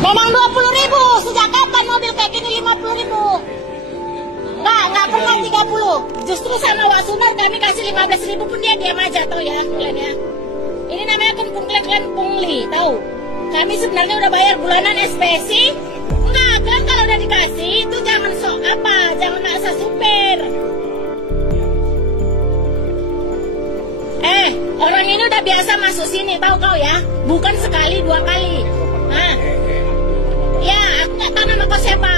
Memang 20.000. Sejak kapan mobil kayak gini 50.000? Nggak pernah 30. Justru sama Wak Sunar kami kasih 15.000 pun dia diam aja, tau ya kalian ya. Ini namanya kalian pungli, tahu? Kami sebenarnya udah bayar bulanan SPSI. Enggak, kan kalau udah dikasih itu jangan sok apa, jangan maksa supir. Orang ini udah biasa masuk sini, tahu kau ya? Bukan sekali, 2 kali. Nah, ya aku nggak tahu nama kau siapa.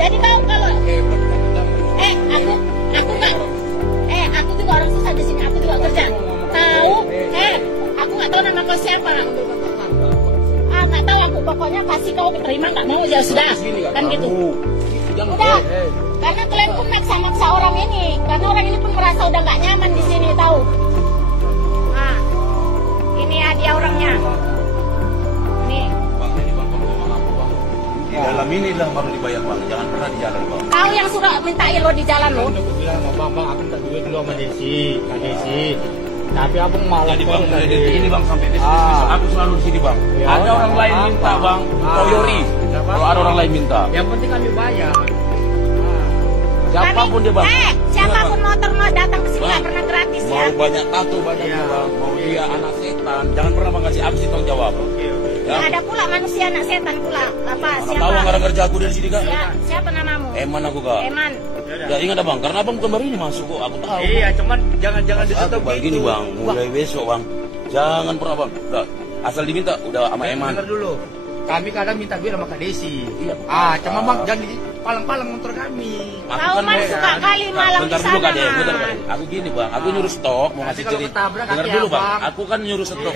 Jadi kau kalau aku juga orang susah di sini, aku juga kerja. Tahu? Aku nggak tahu nama kau siapa. Nggak tahu aku, pokoknya kasih kau terima nggak mau ya sudah, kan gitu. Udah, karena kalian pun maksa-maksa orang ini, karena orang ini pun merasa udah nggak nyaman di sini, tahu? Nah, ini hadiah orangnya. Nih. Di dalam ini lah baru dibayar bang, jangan pernah di jalan bang. Kau yang suka minta lo di jalan lo. Aku bilang sama bang, aku minta duit dulu sama Desi, Kak Desi. Tapi aku malah jadi bang, ini bang sampai besok aku selalu di sini bang. Ya, ada orang lain minta bang, koyori. Kalau ada orang lain minta. Yang penting kami bayar. Siapapun dia bang. Siapapun motor mau datang ke sini nggak pernah gratis ya. Mau banyak tato banyak bang, mau dia anak setan, jangan pernah bang kasih aksi tanggung jawab. Ya. Ada pula manusia anak setan pula. Apa? Siapa? Tahu nggak ada kerja aku dari sini kak? Siapa namamu? Eman aku kak. Eman. Ya ingat bang, karena abang bukan baru ini masuk kok, aku tahu. Iya, cuman jangan ditutup gitu. Begini bang, mulai besok bang, jangan pernah bang. Udah, asal diminta udah sama Eman. Dengar dulu, kami kadang minta duit sama Kak Desi. Iya. Cuma bang jangan di palang-palang motor kami. Kau man suka kali malam di sana. Bentar dulu kak, aku gini bang, aku nyuruh stok, mau ngasih cerita. Dengar dulu bang, aku kan nyuruh stok.